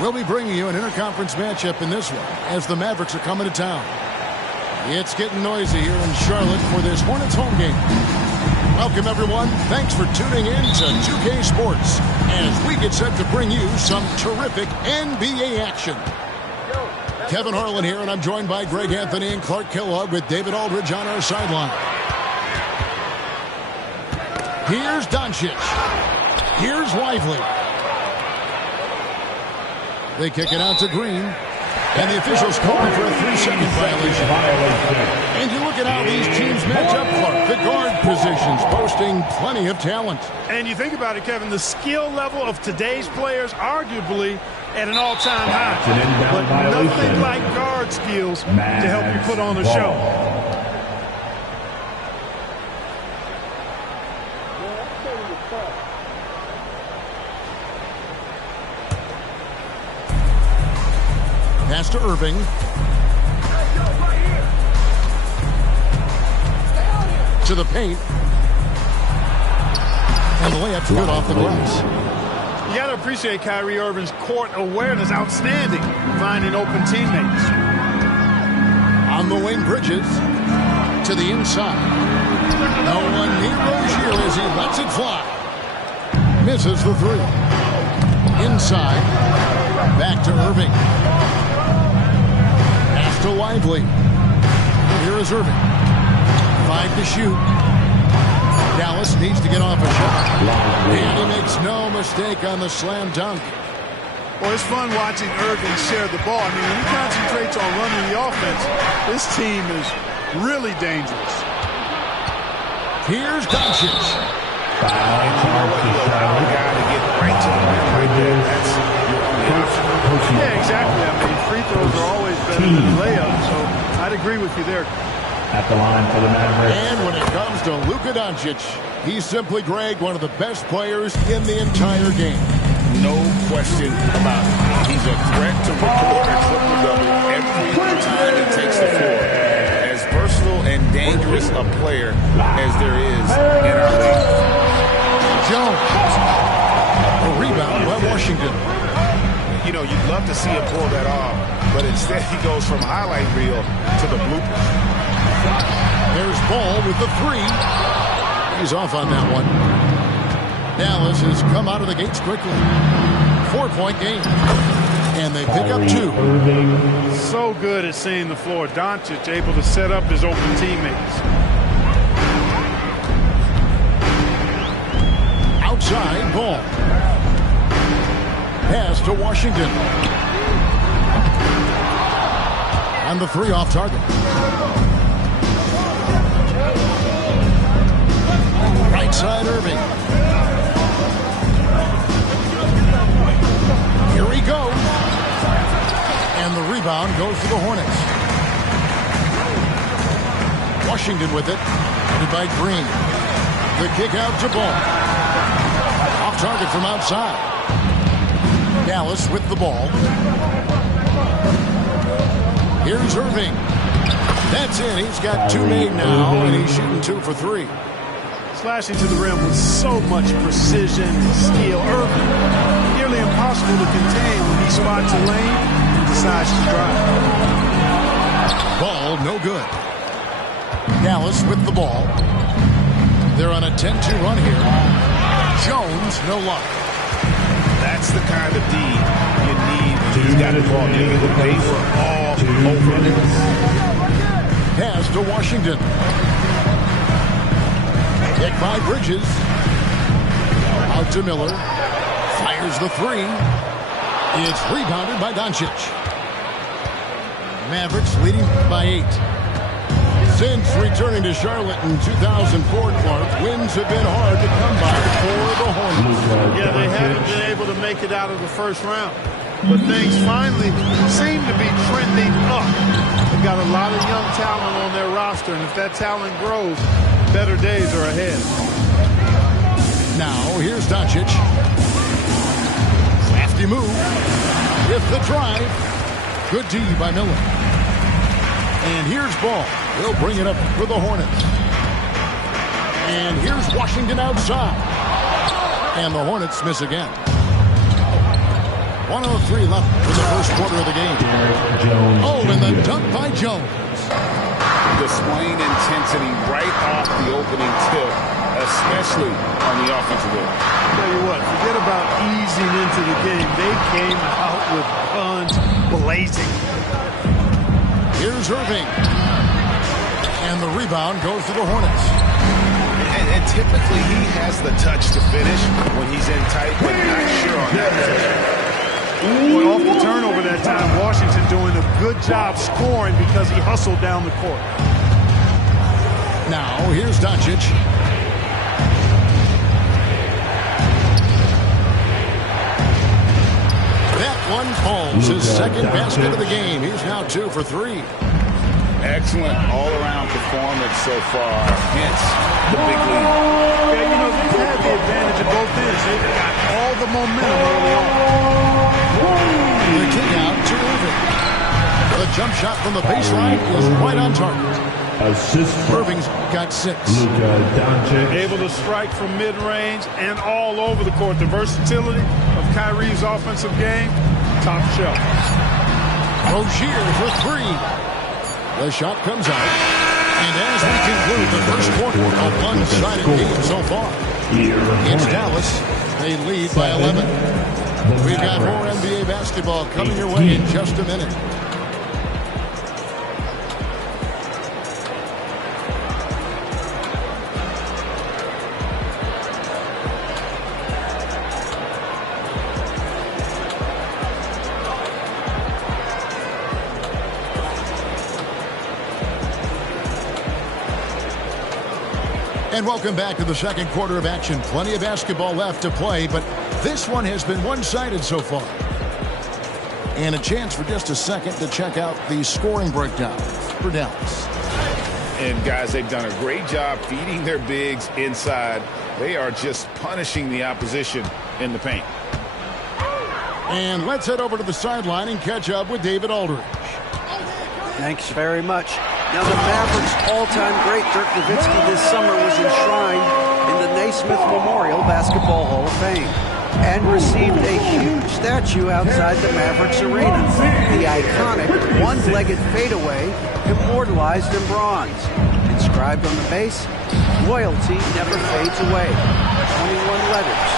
We'll be bringing you an interconference matchup in this one as the Mavericks are coming to town. It's getting noisy here in Charlotte for this Hornets home game. Welcome, everyone. Thanks for tuning in to 2K Sports as we get set to bring you some terrific NBA action. Kevin Harlan here, and I'm joined by Greg Anthony and Clark Kellogg with David Aldridge on our sideline. Here's Doncic. Here's Lively. They kick it out to Green. And the officials calling for a 3-second violation. And you look at how these teams match up, Clark. The guard positions boasting plenty of talent. And you think about it, Kevin, the skill level of today's players arguably at an all-time high. But nothing like guard skills to help you put on a show. Pass to Irving. To the paint. And the layup's good off the glass. You got to appreciate Kyrie Irving's court awareness. Outstanding. Finding open teammates. On the wing, Bridges. To the inside. No one near Rozier as he lets it fly. Misses the three. Inside. Back to Irving. To Lively. Here is Irving. 5 to shoot. Dallas needs to get off a shot. And he makes no mistake on the slam dunk. Well, it's fun watching Irving share the ball. I mean, when he concentrates on running the offense, this team is really dangerous. Here's Doncic. Yeah, exactly. I mean, free throws are always better than layups, so I'd agree with you there. At the line for the Mavericks. And when it comes to Luka Doncic, he's simply, Greg, one of the best players in the entire game. No question about it. He's a threat to record a triple-double every time he takes the floor. As versatile and dangerous a player as there is in our league. Jones. A rebound by Washington. You know, you'd love to see him pull that off, but instead he goes from highlight reel to the bloopers. There's Ball with the three. He's off on that one. Dallas has come out of the gates quickly. 4-point game. And they pick up 2. So good at seeing the floor. Doncic able to set up his open teammates. Outside, Ball. Pass to Washington. And the three off target. Right side, Irving. Here he goes. And the rebound goes to the Hornets. Washington with it. Headed by Green. The kick out to Ball. Off target from outside. Dallas with the ball. Here's Irving. That's in. He's got 2 made now, and he's shooting 2 for 3. Slashing to the rim with so much precision and skill. Irving, nearly impossible to contain when he spots a lane and decides to drive. Ball, no good. Dallas with the ball. They're on a 10-2 run here. Jones, no luck. That's the kind of D you need when he's got the ball. They were all over it. Pass to Washington. Kick by Bridges. Out to Miller. Fires the three. It's rebounded by Doncic. Mavericks leading by 8. Since returning to Charlotte in 2004, Clark, wins have been hard to come by for the Hornets. Yeah, they haven't been able to make it out of the first round. But things finally seem to be trending up. They've got a lot of young talent on their roster, and if that talent grows, better days are ahead. Now, here's Doncic. Crafty move. With the drive. Good D by Miller. And here's Ball. He'll bring it up for the Hornets. And here's Washington outside. And the Hornets miss again. 1:03 left in the first quarter of the game. Oh, and the dunk by Jones. Displaying intensity right off the opening tip, especially on the offensive end. Tell you what, forget about easing into the game. They came out with guns blazing. Here's Irving. And the rebound goes to the Hornets. And typically he has the touch to finish when he's in tight, but not sure on that position. Boy, off the turnover that time, Washington doing a good job scoring because he hustled down the court. Now, here's Doncic. That one falls. His second basket of the game. He's now 2 for 3. Excellent all-around performance so far, hence the big lead. Yeah, you know, they've had the advantage of both ends. They've got all the momentum early on. The kick out to Irving. The jump shot from the baseline is right on target. Irving's got 6. Able to strike from mid-range and all over the court. The versatility of Kyrie's offensive game, top shelf. Rozier for 3. The shot comes out. And as we conclude the first quarter, a one-sided game so far. It's Dallas. They lead by 11. We've got more NBA basketball coming your way in just a minute. And welcome back to the second quarter of action. Plenty of basketball left to play, but this one has been one-sided so far. And a chance for just a second to check out the scoring breakdown for Dallas. And guys, they've done a great job feeding their bigs inside. They are just punishing the opposition in the paint. And let's head over to the sideline and catch up with David Aldridge. Thanks very much. Now, the Mavericks' all-time great Dirk Nowitzki this summer was enshrined in the Naismith Memorial Basketball Hall of Fame and received a huge statue outside the Mavericks arena. The iconic one-legged fadeaway immortalized in bronze. Inscribed on the base, loyalty never fades away. 21 letters,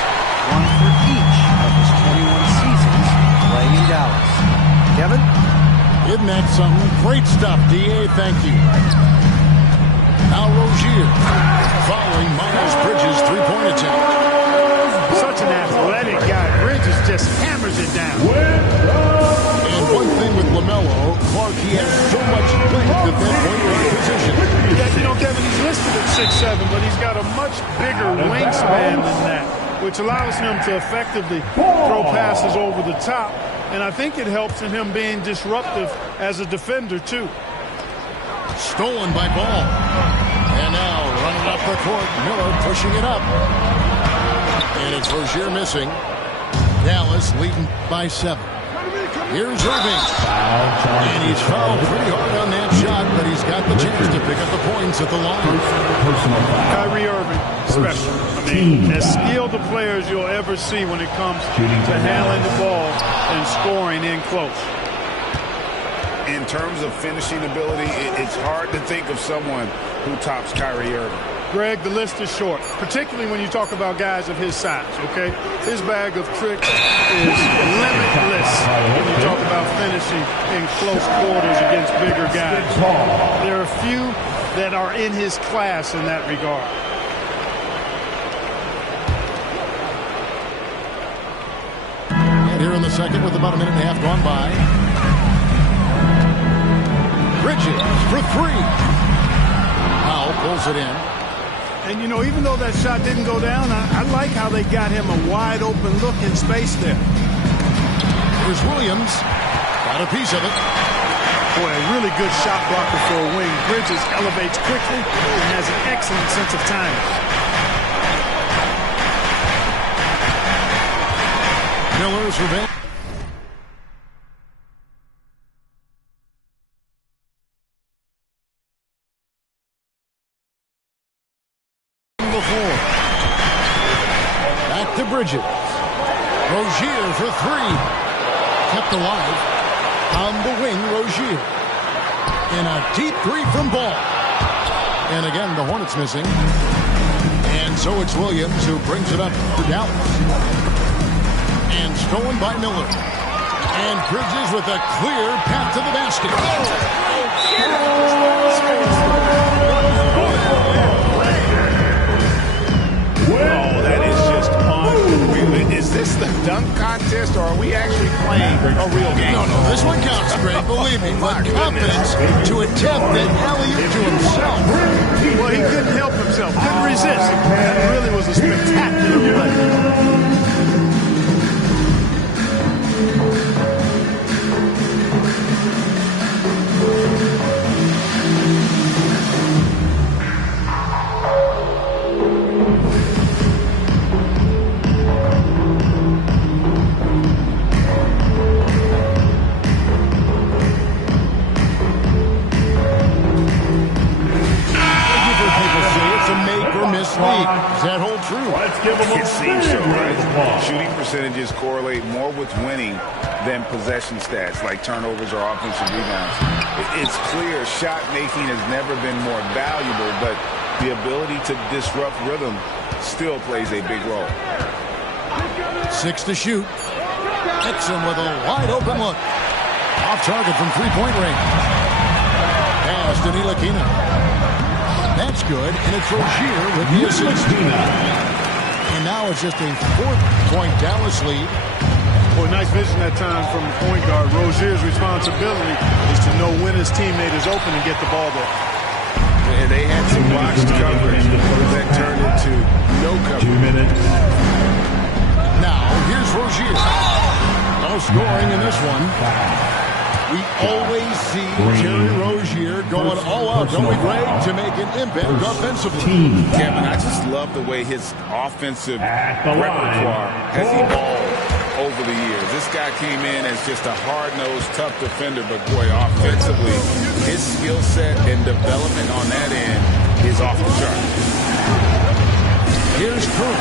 one for each of his 21 seasons playing in Dallas. Kevin? Isn't that something? Great stuff, D.A. Thank you. Now Rozier following Miles Bridges' three-point attempt. Such an athletic guy. Bridges just hammers it down. And one thing with LaMelo, Clark, he has so much length at that point guard position. Yeah, you know, Kevin, he's listed at 6'7", but he's got a much bigger wingspan than that, which allows him to effectively throw passes over the top. And I think it helps in him being disruptive as a defender, too. Stolen by Ball. And now running up the court, Miller pushing it up. And it's Rozier missing. Dallas leading by 7. Here's Irving. And he's fouled pretty hard on that shot, but he's got the chance to pick up the points at the line. Kyrie Irving, special. I mean, as skilled a player as you'll ever see when it comes to handling the ball and scoring in close. In terms of finishing ability, it's hard to think of someone who tops Kyrie Irving. Greg, the list is short, particularly when you talk about guys of his size, okay? His bag of tricks is limitless when you talk about finishing in close quarters against bigger guys. There are a few that are in his class in that regard. And here in the second with about a minute and a half gone by. Bridges for 3. Powell pulls it in. And, you know, even though that shot didn't go down, I like how they got him a wide-open look in space there. Here's Williams. Got a piece of it. Boy, a really good shot blocker for a wing. Bridges elevates quickly and has an excellent sense of timing. Miller's revenge. Back to Bridges. Rozier for 3. kept alive. On the wing, Rozier. And a deep three from Ball. And again, the Hornets missing. And so it's Williams who brings it up for Dallas. And stolen by Miller. And Bridges with a clear path to the basket. Oh, that is just unreal. Is this the dunk contest, or are we actually playing a real game? No, this one counts, Greg. Believe me. But confidence to attempt an alley-oop to himself. Well, he couldn't help himself. Couldn't resist. That really was a spectacular play. Does that hold true? It seems so, right? Shooting percentages correlate more with winning than possession stats, like turnovers or offensive rebounds. It's clear shot making has never been more valuable, but the ability to disrupt rhythm still plays a big role. 6 to shoot. Exum with a wide open look. Off target from three-point range. Pass to Ntilikina. That's good, and it's Rozier with the assist. And now it's just a 4-point Dallas lead. Boy, nice vision that time from the point guard. Rozier's responsibility is to know when his teammate is open and get the ball there. And they had some boxed coverage that turned into no coverage. 2 minutes. Now, here's Rozier. No scoring in this one. We always see Terry Rozier going all out, don't we, Greg, to make an impact offensively. Kevin, I just love the way his offensive repertoire has evolved over the years. This guy came in as just a hard-nosed, tough defender, but boy, offensively, his skill set and development on that end is off the chart. Here's Curry.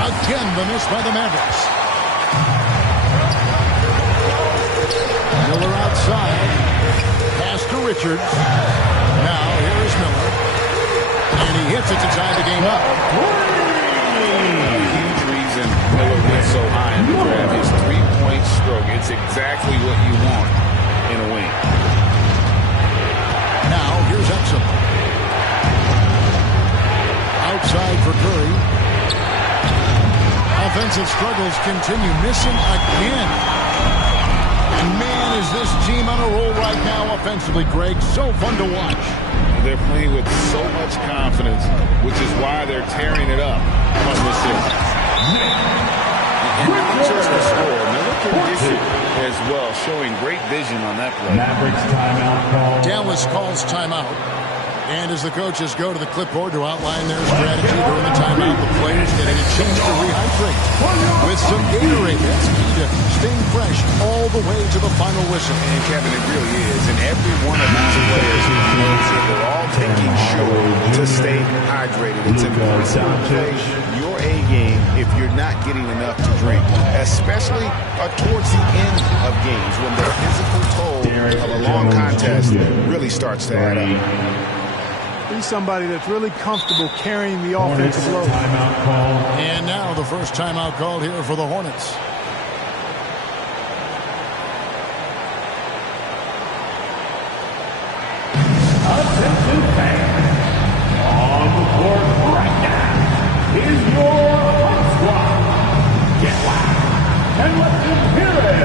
Again, the miss by the Mavericks. Miller outside. Pass to Richards. Now, here is Miller. And he hits it to tie the game up. A huge reason Miller went so high in the draft. His three-point stroke. It's exactly what you want in a wing. Now, here's Exum. Outside for Curry. Offensive struggles continue. Missing again. And man, is this team on a roll right now offensively, Greg. So fun to watch. They're playing with so much confidence, which is why they're tearing it up on this season. And not just the score, Miller can dish it as well, showing great vision on that play. Mavericks timeout call. Dallas calls timeout. And as the coaches go to the clipboard to outline their strategy during the timeout, the players getting a chance to rehydrate with some Gatorade. That's key to staying fresh all the way to the final whistle. And Kevin, it really is. And every one of these players knows that they're all taking sure to stay hydrated. It's important to play your A game if you're not getting enough to drink, especially towards the end of games when the physical toll of a long contest really starts to add up. He's somebody that's really comfortable carrying the offensive load. Timeout call. And now the first timeout called here for the Hornets. Attention fans. On the court right now is your hot squad. Get loud and let them hear it.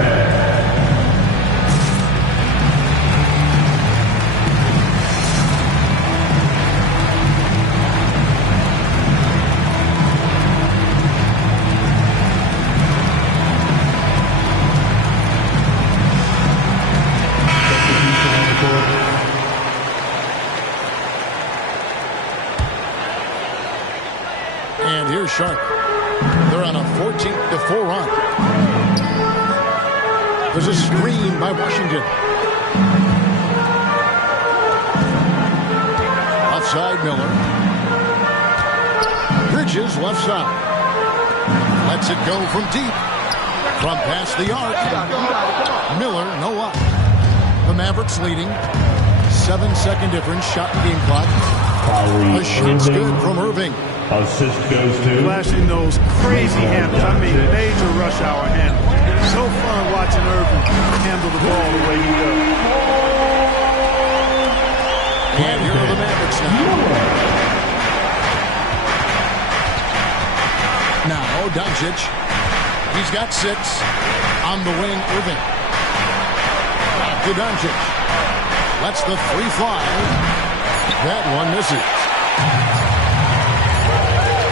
And here's Sharp. They're on a 14-4 run. There's a screen by Washington. Outside Miller. Bridges left side. Lets it go from deep. From past the arc. Miller, no luck. The Mavericks leading. 7-second difference. Shot in game clock. A shot's good from Irving. Assist goes to Flashing those crazy handles. I mean, major rush hour handles. So fun watching Irving handle the ball the way he does. And here are the Mavericks now. Now, Doncic. He's got 6. On the wing, Irving. Back to Doncic. Lets the 3 fly. That one misses.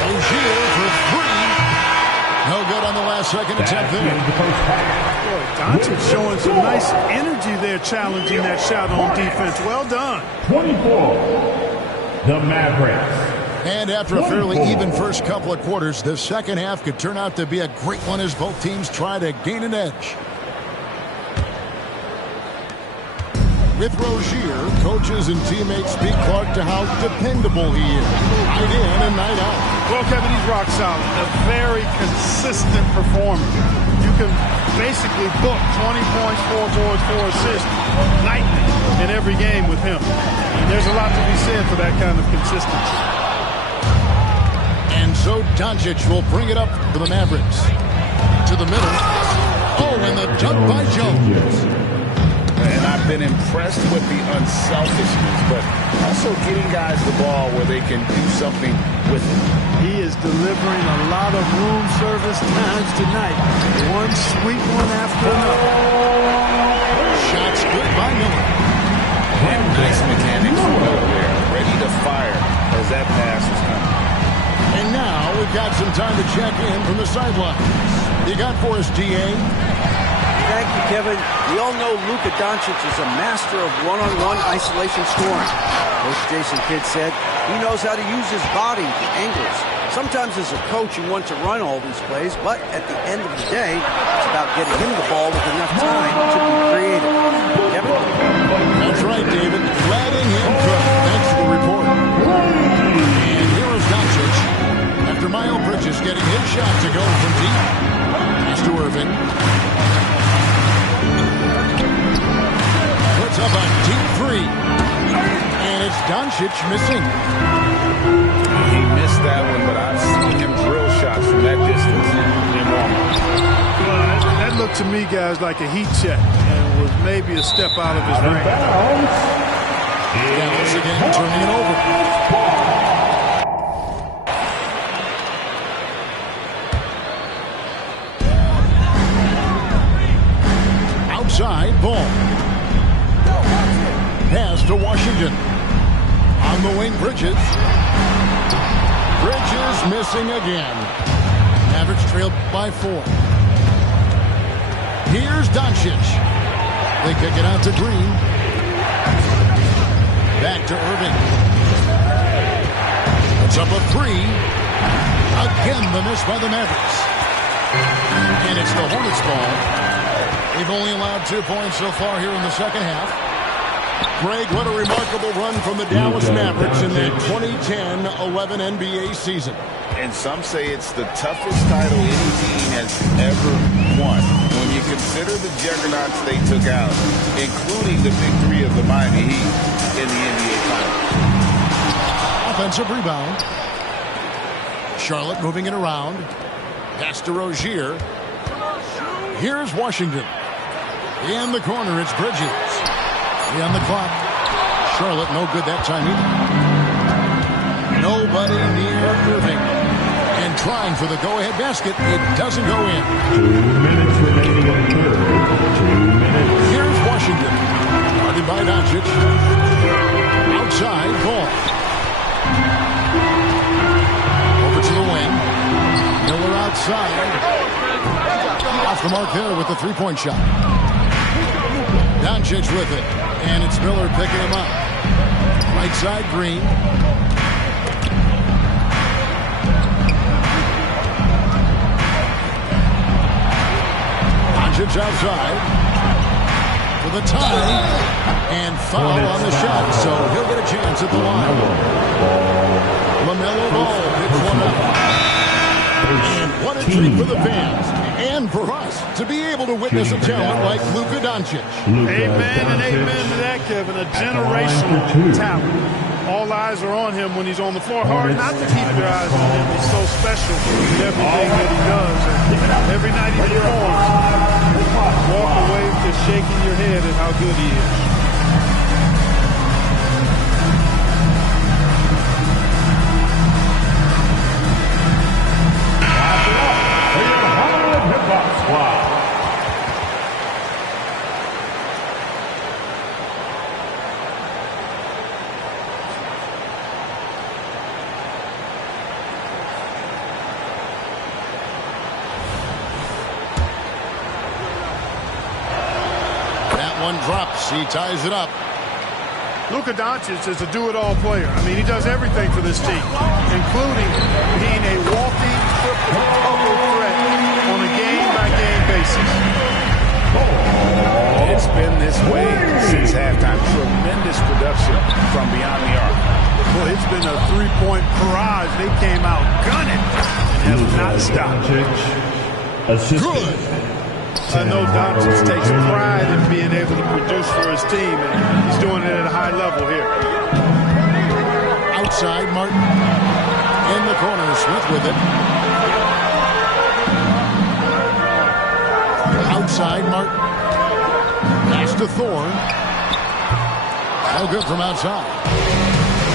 Rozier for 3. No good on the last second attempt there. Doncic showing some nice energy there, challenging that shot on defense. Well done. 24. The Mavericks. And after a fairly even first couple of quarters, the second half could turn out to be a great one as both teams try to gain an edge. With Rozier, coaches and teammates speak Clark to how dependable he is. Night in and night out. Well, Kevin, he's rock solid. A very consistent performer. You can basically book 20 points, 4 boards, 4 assists nightly in every game with him. And there's a lot to be said for that kind of consistency. And so Doncic will bring it up for the Mavericks. To the middle. Oh, and the dunk by Jones. And I've been impressed with the unselfishness, but also getting guys the ball where they can do something with it. He is delivering a lot of room service times tonight. One sweet one after another. Shots good by Miller. And nice mechanics from Miller there, ready to fire as that pass is coming. And now we've got some time to check in from the sidelines. You got for us, DA? Thank you, Kevin. We all know Luka Doncic is a master of one-on-one isolation scoring. Coach Jason Kidd said he knows how to use his body, the angles. Sometimes as a coach you want to run all these plays, but at the end of the day, it's about getting him the ball with enough time to be creative. Kevin? That's right, David. Letting him cook. Thanks for the report. And here is Doncic. After Miles Bridges getting his shot to go from deep. Pass to Irving. Puts up a deep 3. And it's Doncic missing. He missed that one, but I've seen him drill shots from that distance in Walmart. Well, that looked to me, guys, like a heat check and was maybe a step out of his range. Dallas again turning it over. Outside, ball. Pass to Washington. On the wing, Bridges. Bridges missing again. Mavericks trailed by 4. Here's Doncic. They kick it out to Green. Back to Irving. It's up a 3. Again, the miss by the Mavericks. And it's the Hornets ball. They've only allowed 2 points so far here in the second half. Greg, what a remarkable run from the Dallas Mavericks in that 2010-11 NBA season. And some say it's the toughest title any team has ever won. When you consider the juggernauts they took out, including the big 3 of the Miami Heat in the NBA Finals. Offensive rebound. Charlotte moving it around. Pass to Rozier. Here's Washington. In the corner, it's Bridges. On the clock. Charlotte no good that time either. Nobody near Irving. And trying for the go-ahead basket. It doesn't go in. 2 minutes remaining in the third. 2 minutes. Here's Washington. Guarded by Doncic. Outside, ball. Over to the wing. Miller outside. Off the mark there with the three-point shot. Doncic with it. And it's Miller picking him up. Right side, Green. Doncic outside. For the tie. And foul on the shot. So he'll get a chance at the line. LaMelo Ball picks one up. And what a treat for the fans. And for us to be able to witness a talent like Luka Doncic. Amen and amen to that, Kevin. A generational talent. All eyes are on him when he's on the floor. Hard not to keep your eyes on him. He's so special in everything that he does. And every night he performs, walk away just shaking your head at how good he is. Drops. He ties it up. Luka Doncic is a do-it-all player. I mean, he does everything for this team, including being a walking triple-double threat on a game-by-game basis. It's been this way since halftime. Tremendous production from beyond the arc. Well, it's been a three-point barrage. They came out gunning and have not stopped. Good. I know Doncic takes pride in being able to produce for his team, and he's doing it at a high level here. Outside, Martin. In the corner, Smith with it. Outside, Martin. Pass to Thorne. No good from outside.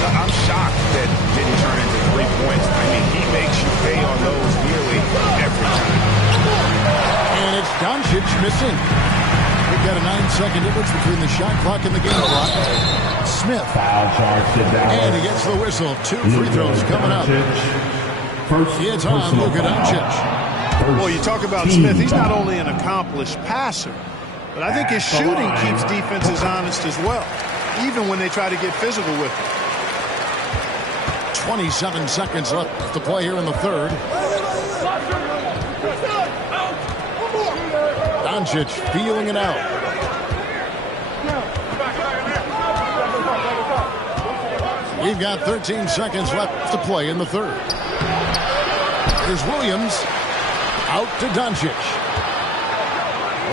I'm shocked that didn't turn into 3 points. I mean, he makes you pay on those nearly every time. And it's Doncic missing. We've got a 9-second difference between the shot clock and the game clock. Smith. And he gets the whistle. 2 free throws coming up. It's on Luka Doncic. Well, you talk about Smith. He's not only an accomplished passer, but I think his shooting keeps defenses honest as well, even when they try to get physical with him. 27 seconds left to play here in the third. Doncic feeling it out. We've got 13 seconds left to play in the third. Here's Williams. Out to Doncic.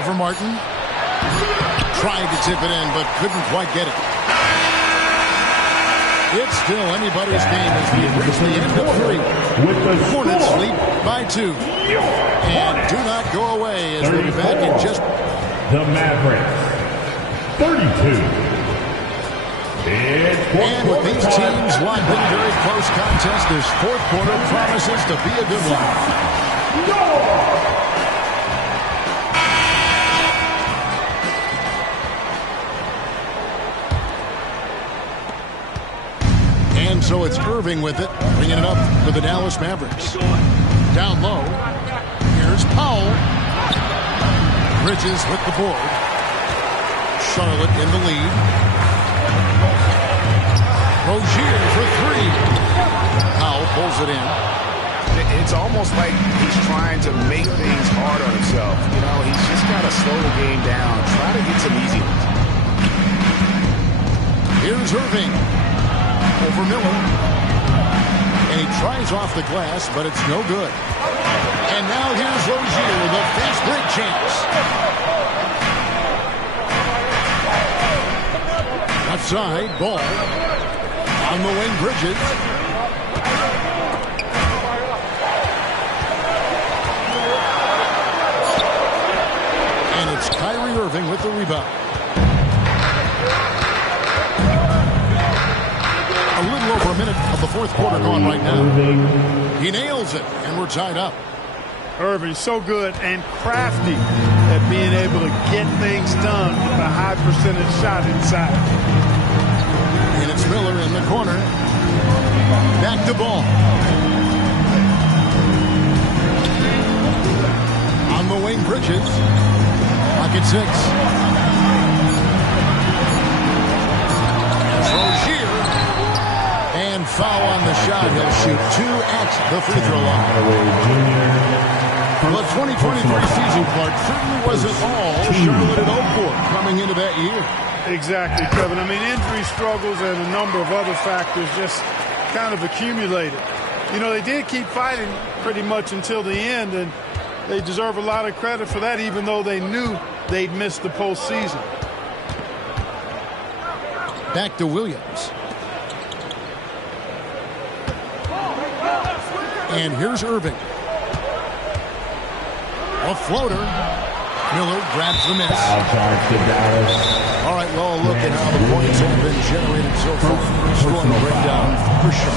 Over Martin. Tried to tip it in, but couldn't quite get it. It's still anybody's game as we reach the end of 3. Hornets lead by 2. And do not go away as we'll be back in just... The Mavericks, 32. And with these teams locked in a very close contest, this fourth quarter promises to be a good one. And so it's Irving with it, bringing it up for the Dallas Mavericks. Down low, here's Powell. Bridges with the board. Charlotte in the lead. Rozier for 3. Powell pulls it in. It's almost like he's trying to make things hard on himself. You know, he's just got to slow the game down, try to get some easy ones. Here's Irving. Over Miller. And he tries off the glass, but it's no good. And now here's Rozier, the fast break chance. Left side, ball. On the wing, Bridges. And it's Kyrie Irving with the rebound. A little over a minute of the fourth quarter gone right now. He nails it, and we're tied up. Irving, so good and crafty at being able to get things done with a high percentage shot inside. And it's Miller in the corner. Back to ball. On the wing, Bridges. Pocket 6. Rozier. And foul on the shot. He'll shoot 2 at the free throw line. The 2023 season, Clark, certainly wasn't all Charlotte and Oakport coming into that year. Exactly, Kevin. I mean, injury struggles and a number of other factors just kind of accumulated. You know, they did keep fighting pretty much until the end, and They deserve a lot of credit for that, even though they knew they'd missed the postseason. Back to Williams. And here's Irving. A floater. Miller grabs the miss. All right, well, look at how the points have been generated so far. Scoring a breakdown for sure.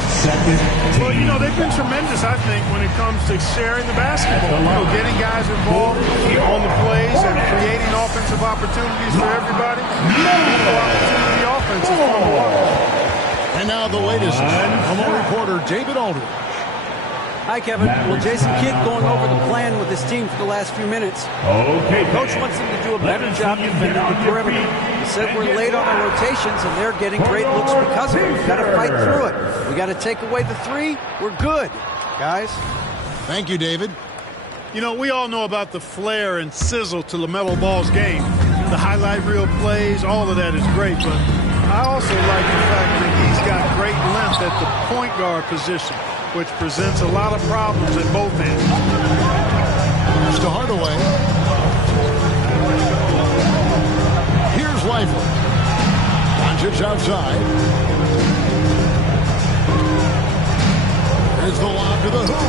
Well, you know, they've been tremendous, I think, when it comes to sharing the basketball. You know, getting guys involved on the plays and creating offensive opportunities for everybody. Opportunity offense is fun to watch. And now the latest from our reporter, David Aldridge. Hi, Kevin. Well, Jason Kidd going over the plan with his team for the last few minutes. Okay, Coach wants them to do a better job defending the perimeter. He said we're late on our rotations, and they're getting great looks because of it. We've got to fight through it. We got to take away the three. We're good, guys. Thank you, David. You know, we all know about the flair and sizzle to LaMelo Ball's game. The highlight reel plays, all of that is great, but I also like the fact that he's got great length at the point guard position, which presents a lot of problems at both ends. Pass to Hardaway. Here's Lively. Doncic outside. Here's the lob to the hoop.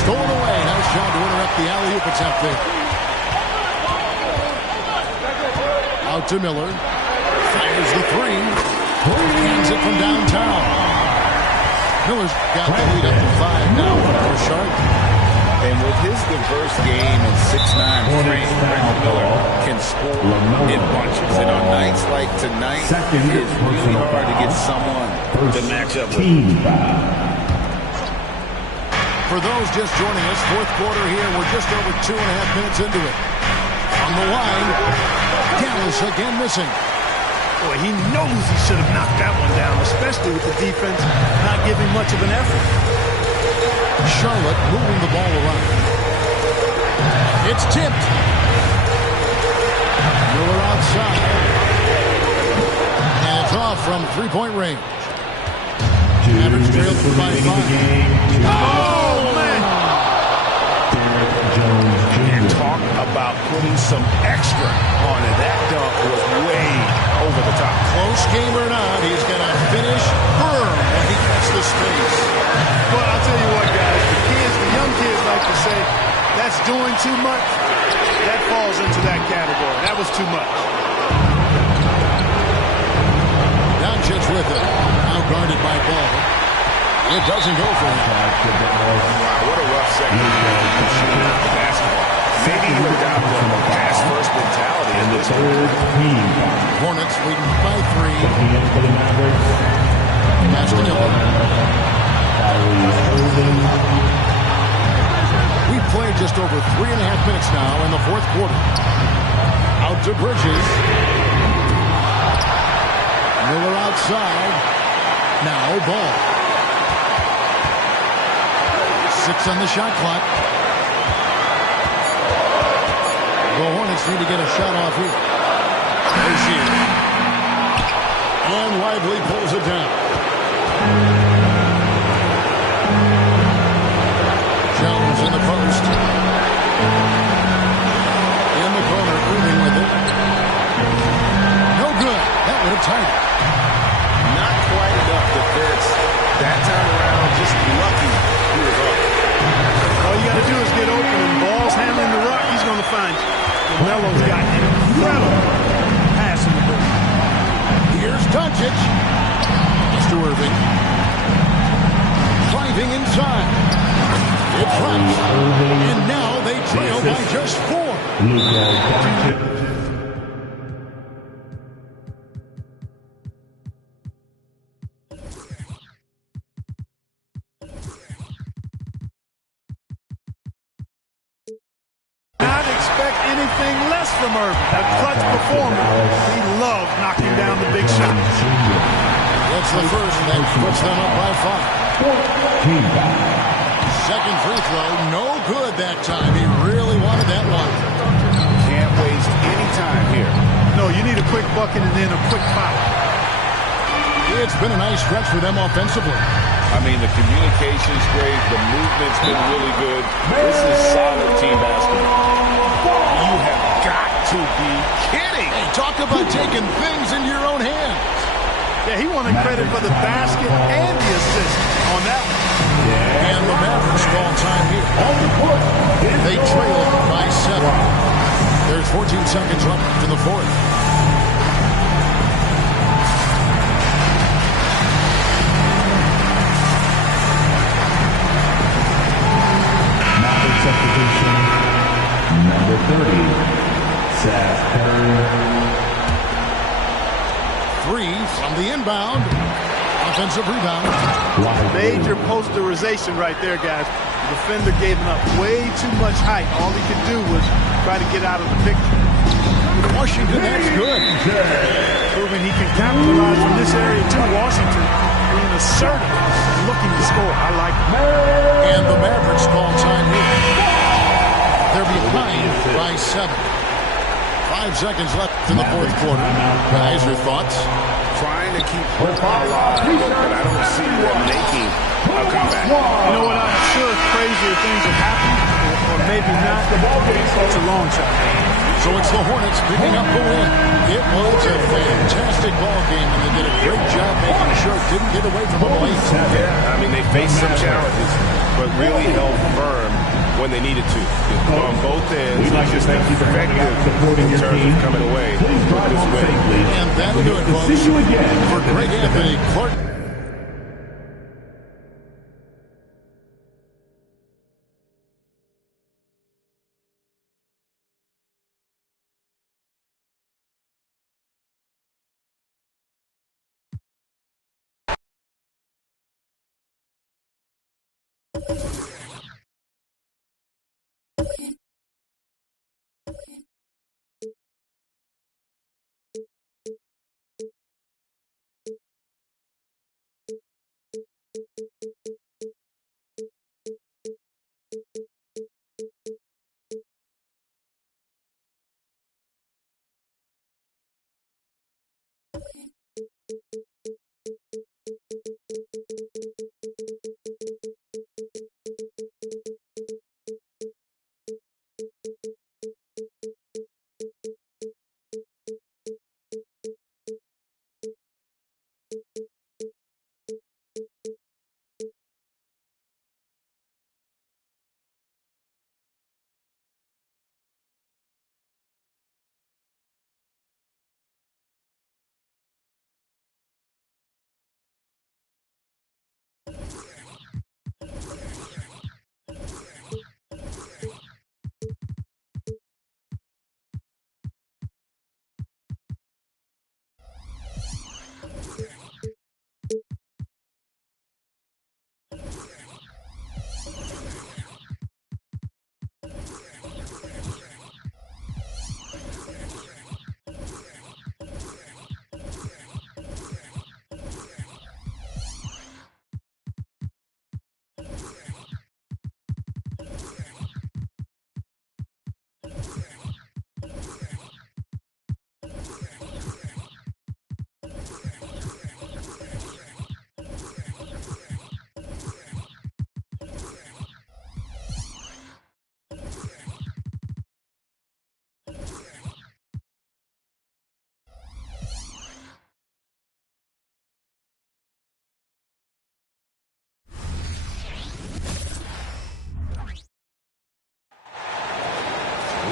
Stolen away. Nice job to interrupt the alley-oop attempt there. Out to Miller. Fires the three. Hands it from downtown. Miller's got the lead up to 5 now for Charlotte. And with his diverse game and 6'9" frame, Brandon Miller can score in bunches. And on nights like tonight, it's really hard to get someone to match up with. For those just joining us, fourth quarter here, we're just over 2.5 minutes into it. On the line, Dallas again missing. Boy, he knows he should have knocked that one down, especially with the defense not giving much of an effort. Charlotte moving the ball around. It's tipped. Miller outside. And it's off from three-point range. Mavericks trailed by 5. Oh, man! And talk about putting some extra on it. That dunk was way over the top. Close game or not, he's going to finish firm when he gets the space. But I'll tell you what, guys, the young kids like to say, that's doing too much. That falls into that category. That was too much. Doncic with it. Now guarded by Ball. It doesn't go for him. Wow, what a rough second. The basketball. Maybe you adopt a pass-first mentality in this team. Hornets leading by 3. Pass to Miller. We've played just over 3.5 minutes now in the fourth quarter. Out to Bridges. Miller outside. Now Ball. 6 on the shot clock. The Hornets need to get a shot off here. There she is. And Lively pulls it down. Jones in the post. In the corner, Irving with it. No good. That would have tied it. Not quite enough defense. That time around, just lucky he was up. All you got to do is get open, and Ball's handling the rock. He's going to find you. LaMelo's got incredible pass in the book. Here's Doncic. It's to Irving. Driving inside. It flies. And now they trail by just 4. Anything less from Irving. A clutch performer. He loves knocking down the big shots. That's the first that puts them up by 5. Second free throw, no good that time. He really wanted that one. Can't waste any time here. No, you need a quick bucket and then a quick foul. It's been a nice stretch for them offensively. I mean, the communication's great. The movement's been really good. This is solid team basketball. You have got to be kidding. Hey, talk about taking things into your own hands. Yeah, he wanted credit for the basket and the assist on that one. And the Mavericks call time here. They trail by 7. There's 14 seconds left in the fourth. Maverick substitution, number 30, Seth Curry. 3 from the inbound. Offensive rebound. Major posterization right there, guys. The defender gave him up way too much height. All he could do was try to get out of the picture. Washington, that's good. Proving he can capitalize from this area too. Washington being assertive and looking to score. I like it. And the Mavericks call time here. They're behind by 7. 5 seconds left in the fourth quarter. Guys, your thoughts? Trying to keep hope alive, but I don't see them making a comeback. You know what? I'm sure crazier things have happened, or maybe not. It's a long shot. So it's the Hornets picking up the win. It was a fantastic ball game, and they did a great job making sure it didn't get away from them late. Yeah, I mean, they faced some challenges, but really held firm when they needed to. On both ends, We'd like to thank you for coming out and supporting your team. coming away with this win. And that'll do it, folks. See you again For Greg Anthony, Clark.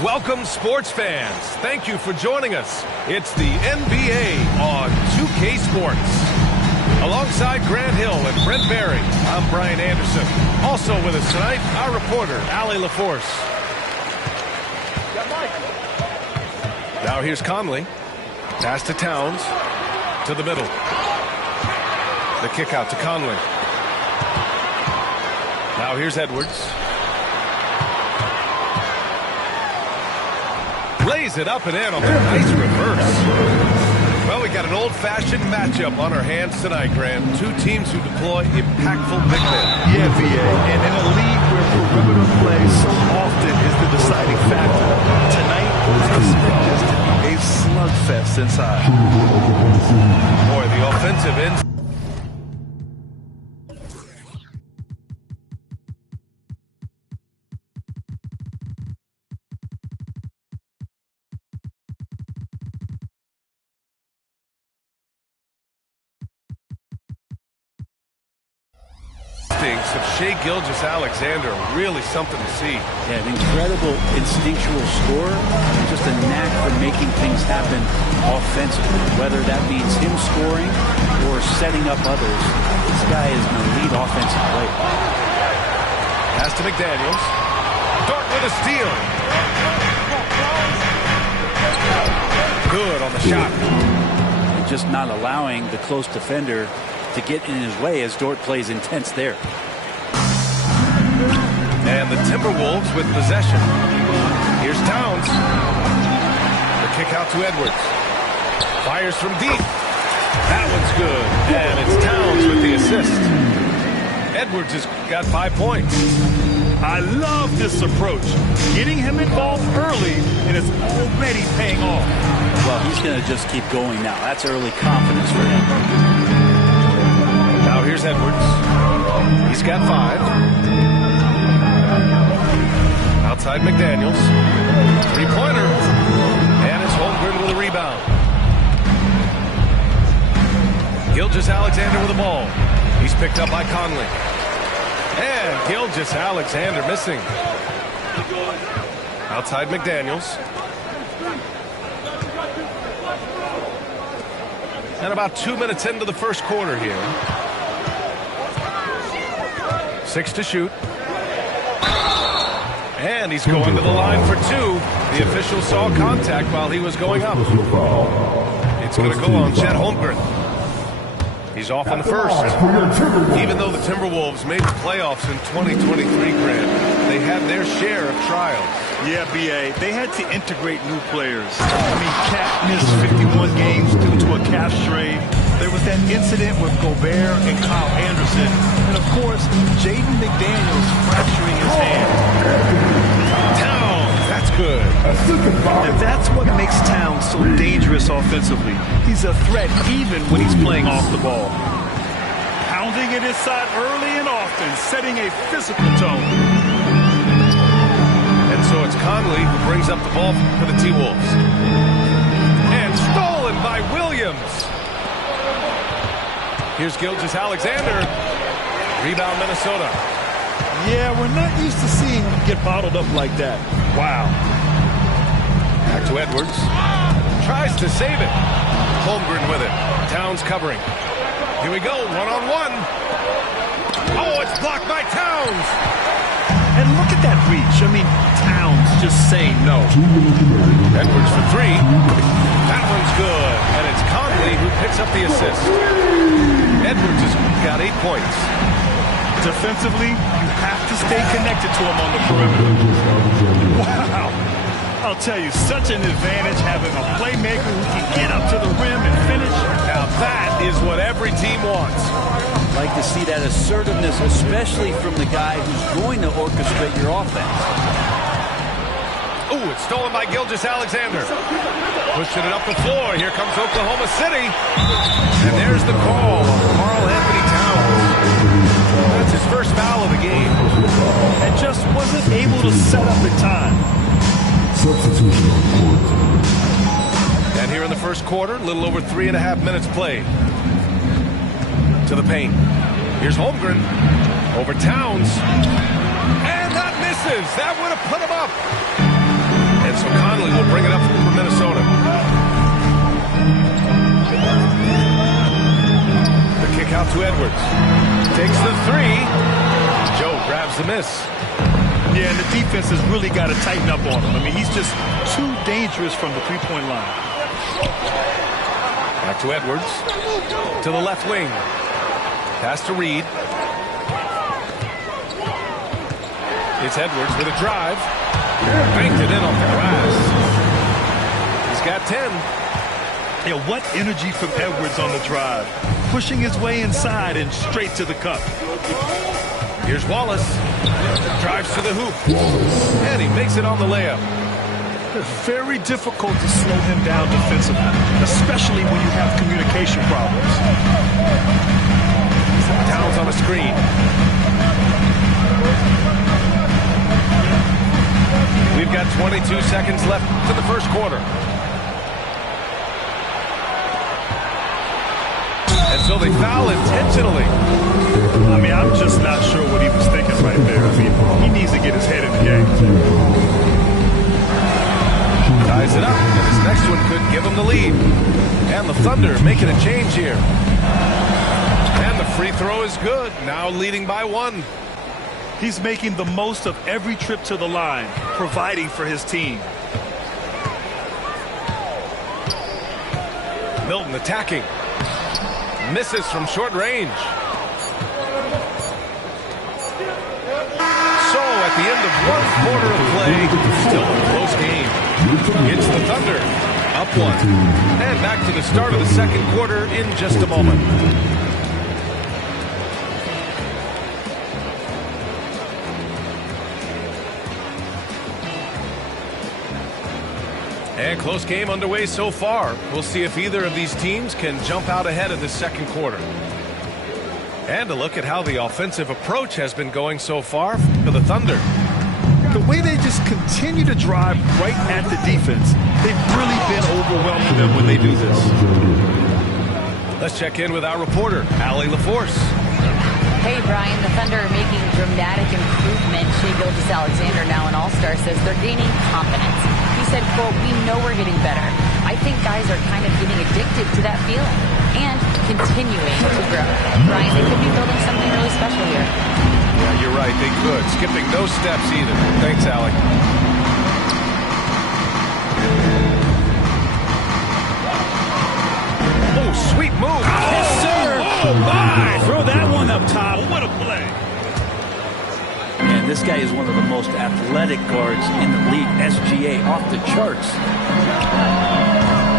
Welcome, sports fans. Thank you for joining us. It's the NBA on 2K Sports. Alongside Grant Hill and Brent Barry, I'm Brian Anderson. Also with us tonight, our reporter, Allie LaForce. Now here's Conley. Pass to Towns. To the middle. The kick out to Conley. Now here's Edwards. Lays it up and in on the nice reverse. Well, we got an old-fashioned matchup on our hands tonight, Grant. Two teams who deploy impactful big men. Yeah, VA. And in a league where perimeter play so often is the deciding factor, tonight I expect this to be a slugfest inside. Boy, the offensive end. Shai Gilgeous-Alexander, really something to see. Yeah, an incredible instinctual scorer, just a knack for making things happen offensively, whether that means him scoring or setting up others. This guy is an elite offensive player. Pass to McDaniels. Dort with a steal. Good on the shot. And just not allowing the close defender to get in his way as Dort plays intense there. And the Timberwolves with possession. Here's Towns. The kick out to Edwards. Fires from deep. That one's good. And it's Towns with the assist. Edwards has got 5 points. I love this approach. Getting him involved early, and it's already paying off. Well, he's going to just keep going now. That's early confidence for him. Now here's Edwards. He's got 5. Outside McDaniels. 3-pointer. And it's Holmgren with a rebound. Gilgeous-Alexander with the ball. He's picked up by Conley. And Gilgeous-Alexander missing. Outside McDaniels. And about 2 minutes into the first quarter here. 6 to shoot. And he's going to the line for 2. The official saw contact while he was going up. It's going to go on Chet Holmgren. He's off on the first. Even though the Timberwolves made the playoffs in 2023, Grant, they had their share of trials. Yeah, B.A., they had to integrate new players. I mean, Cat missed 51 games due to a calf strain. There was that incident with Gobert and Kyle Anderson. And, of course, Jaden McDaniels fracturing his hand. Towns, that's good. And that's what makes Towns so dangerous offensively. He's a threat even when he's playing off the ball. Pounding it inside early and often, setting a physical tone. And so it's Conley who brings up the ball for the T-Wolves. And stolen by Williams. Here's Gilgeous-Alexander. Rebound Minnesota. Yeah, we're not used to seeing him get bottled up like that. Wow. Back to Edwards. Tries to save it. Holmgren with it. Towns covering. Here we go, one-on-one. Oh, it's blocked by Towns. And look at that reach. I mean, Towns just saying no. Edwards for 3. That one's good. And it's Conley who picks up the assist. Edwards has got 8 points. Defensively, you have to stay connected to him on the perimeter. Wow. I'll tell you, such an advantage having a playmaker who can get up to the rim and finish. Now that is what every team wants. Like to see that assertiveness, especially from the guy who's going to orchestrate your offense. Ooh, it's stolen by Gilgeous-Alexander. Pushing it up the floor. Here comes Oklahoma City. And there's the call on Karl-Anthony Towns. That's his first foul of the game. And just wasn't able to set up in time. Substitution on court. And here in the first quarter, a little over 3.5 minutes played. To the paint. Here's Holmgren. Over Towns. And that misses. That would have put him up. And so Conley will bring it up for Minnesota. The kick out to Edwards. Takes the 3. Joe grabs the miss. Yeah, and the defense has really got to tighten up on him. I mean, he's just too dangerous from the three-point line. Back to Edwards. To the left wing. Pass to Reed. It's Edwards with a drive. Banked it in off the glass. He's got 10. Yeah, what energy from Edwards on the drive. Pushing his way inside and straight to the cup. Here's Wallace. Drives to the hoop. And he makes it on the layup. Very difficult to slow him down defensively, especially when you have communication problems. Towns on a screen. We've got 22 seconds left to the first quarter. And so they foul intentionally. I mean, I'm just not sure what he was thinking right there. I mean, he needs to get his head in the game. Ties it up, and this next one could give him the lead. And the Thunder making a change here. And the free throw is good, now leading by 1. He's making the most of every trip to the line, providing for his team. Milton attacking. Misses from short range. So at the end of 1 quarter of play, still a close game. It's the Thunder up 1. And back to the start of the second quarter in just a moment. And close game underway so far. We'll see if either of these teams can jump out ahead of the second quarter. And a look at how the offensive approach has been going so far for the Thunder. The way they just continue to drive right at the defense, they've really been overwhelming them when they do this. Let's check in with our reporter, Allie LaForce. Hey, Brian, the Thunder are making dramatic improvement. Shai Gilgeous-Alexander, now an all-star, says they're gaining confidence. He said, quote, "We know we're getting better. I think guys are kind of getting addicted to that feeling and continuing to grow." Brian, they could be building something really special here. Yeah, you're right. They could. Skipping no steps either. Thanks, Allie. Oh, sweet move. Yes, sir. Oh, my. Throw that one up top. What a play. And this guy is one of the most athletic guards in the league. SGA off the charts.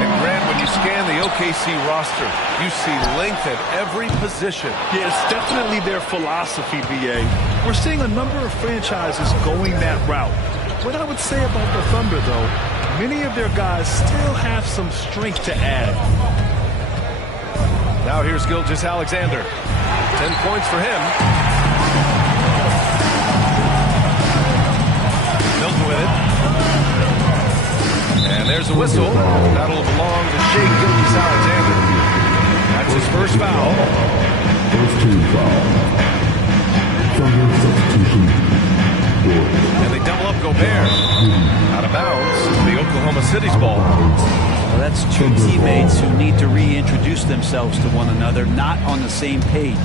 And Grant, when you scan the OKC roster, you see length at every position. Yeah, it's definitely their philosophy, BA. We're seeing a number of franchises going that route. What I would say about the Thunder, though, many of their guys still have some strength to add. Now here's Gilgeous-Alexander. 10 points for him. Milton with it. And there's a whistle. That'll belong to Shai Gilgeous-Alexander. That's his first foul. First team foul. Thunder substitution. And they double up Gobert. Out of bounds. The Oklahoma City's ball. Well, that's two teammates who need to reintroduce themselves to one another, not on the same page.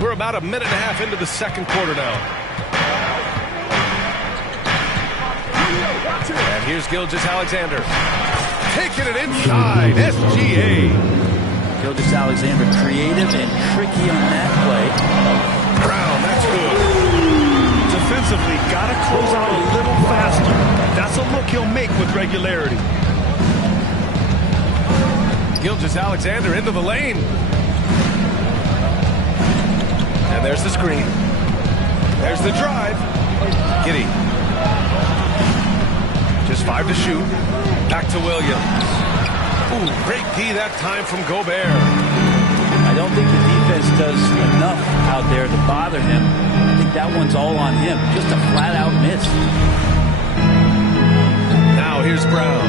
We're about a minute and a half into the second quarter now. And here's Gilgeous-Alexander. Taking it inside. SGA. Gilgeous-Alexander creative and tricky on that play. Brown, that's good. Defensively, got to close out a little faster. That's a look he'll make with regularity. Gilgeous-Alexander into the lane. And there's the screen. There's the drive. Giddey. Just 5 to shoot. Back to Williams. Ooh, great D that time from Gobert. I don't think the defense does enough out there to bother him. I think that one's all on him. Just a flat-out miss. Now here's Brown.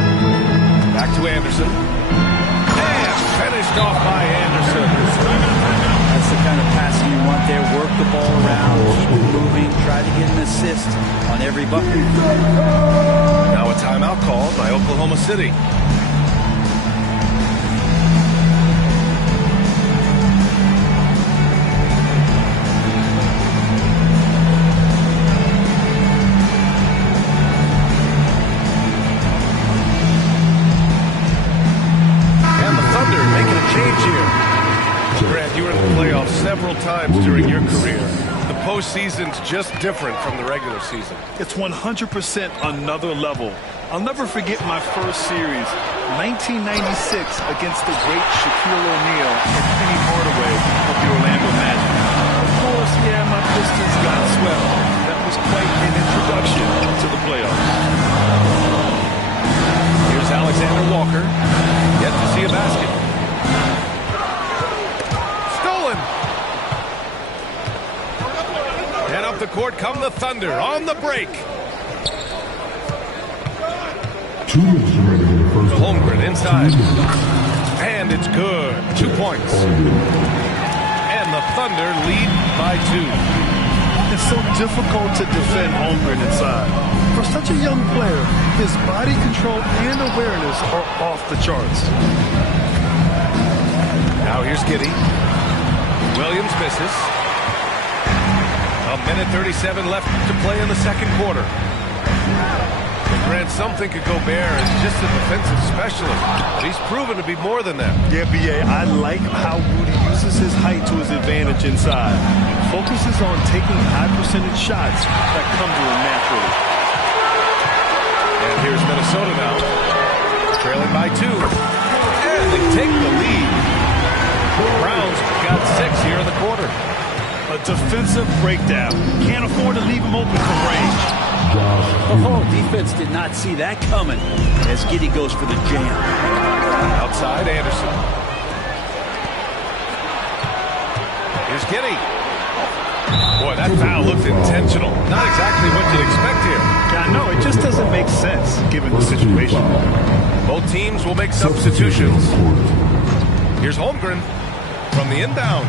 Back to Anderson. And finished off by Anderson. That's the kind of passing you want there. Work the ball around, keep it moving, try to get an assist on every bucket. Now a timeout called by Oklahoma City. Grant, you were in the playoffs several times during your career. The postseason's just different from the regular season. It's 100% another level. I'll never forget my first series, 1996, against the great Shaquille O'Neal and Penny Hardaway of the Orlando Magic. Of course, yeah, my Pistons got swept. That was quite an introduction to the playoffs. Here's Alexander Walker. Yet to see a basket. And up the court come the Thunder on the break. 2 minutes remaining in the first. Holmgren inside. And it's good. 2 points. And the Thunder lead by 2. It's so difficult to defend Holmgren inside. For such a young player, his body control and awareness are off the charts. Now here's Giddey. Williams misses. A minute 37 left to play in the second quarter. Grant, some think of Gobert as just a defensive specialist, but he's proven to be more than that. Yeah, B.A., I like how Rudy uses his height to his advantage inside. Focuses on taking high percentage shots that come to him naturally. And here's Minnesota now, trailing by 2. And they take the lead. The Browns got 6 here in the quarter. A defensive breakdown. Can't afford to leave him open for range. Oh, defense did not see that coming as Giddey goes for the jam. Outside, Anderson. Here's Giddey. Boy, that foul looked intentional. Not exactly what you'd expect here. Yeah, no, it just doesn't make sense given the situation. Both teams will make substitutions. Here's Holmgren from the inbound.